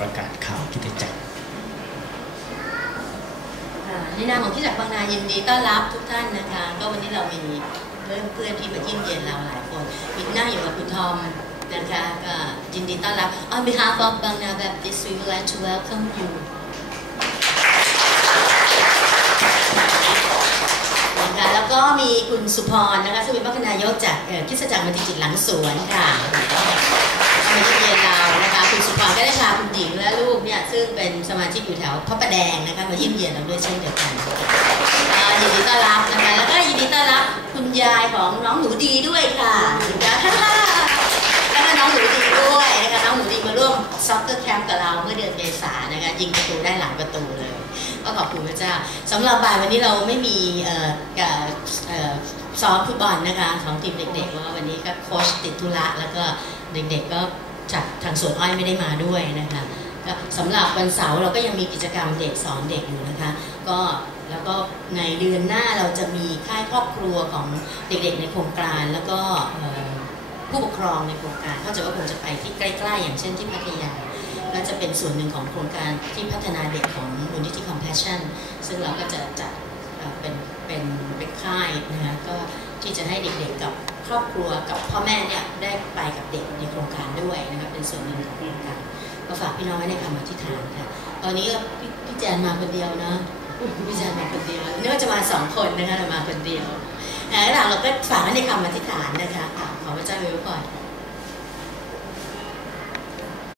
ประกาศข่าวกิจจักรในนามของที่จักบางนายินดีต้อนรับทุกท่านนะคะ ก็วันนี้เรามีเพื่อนเพื่อนที่มาเยี่ยมเยียนเราหลายคนมีหน้าอยู่กับคุณทอมนะคะก็ยินดีต้อนรับ On behalf of Bangna Baptist we would like to welcome you นะคะแล้วก็มีคุณสุพรนะคะซึ่งเป็นพัฒนายกจากคิดจักรมติจิตหลังสวนค่ะมาเยี่ยม ญิงและลูกเนี่ยซึ่งเป็นสมาชิกอยู่แถวพระประแดงนะคะมาเยี่ยมเยียนเราด้วยเช่นเดียวกันยินดีต้อนรับนะคะแล้วก็ยินดีต้อนรับคุณยายของน้องหนูดีด้วยค่ะนะคะแล้วก็น้องหนูดีด้วยนะคะน้องหนูดีมาร่วมซ็อกเกอร์แคมป์กับเราเมื่อเดือนเมษายนนะคะยิงประตูได้หลายประตูเลยก็ขอบคุณพระเจ้าสำหรับบ่ายวันนี้เราไม่มีซ้อมฟุตบอลนะคะของทีมเด็กๆเพราะว่าวันนี้ก็โค้ชติดธุระแล้วก็เด็กๆก็ จากทางสวนอ้อยไม่ได้มาด้วยนะคะก็สำหรับวันเสาร์เราก็ยังมีกิจกรรมเด็กสอนเด็กอยู่นะคะก็แล้วก็ในเดือนหน้าเราจะมีค่ายครอบครัวของเด็กๆในโครงการ แล้วก็ผู้ปกครองในโครงการเข้าใจว่าคงจะไปที่ใกล้ๆ อย่างเช่นที่พัทยาและจะเป็นส่วนหนึ่งของโครงการที่พัฒนาเด็กของมูลนิธิ Compassion ซึ่งเราก็จะจัดเป็นเป็นเป็นค่ายนะคะก็ ที่จะให้เด็กๆกับครอบครัวกับพ่อแม่เนี่ยได้ไปกับเด็กในโครงการด้วยนะคะเป็นส่วนหนึ่งของโครงการก็ฝากพี่น้องไว้ในคำอธิษฐานค่ะ ตอนนี้ก็พี่แจนมาคนเดียวเนาะพี่แจนมาคนเดียวเนื่อจะมาสองคนนะคะเรามาคนเดียวแล้วเราก็ฝากไว้ในคำอธิษฐานนะคะขอพระเจ้าอวยพร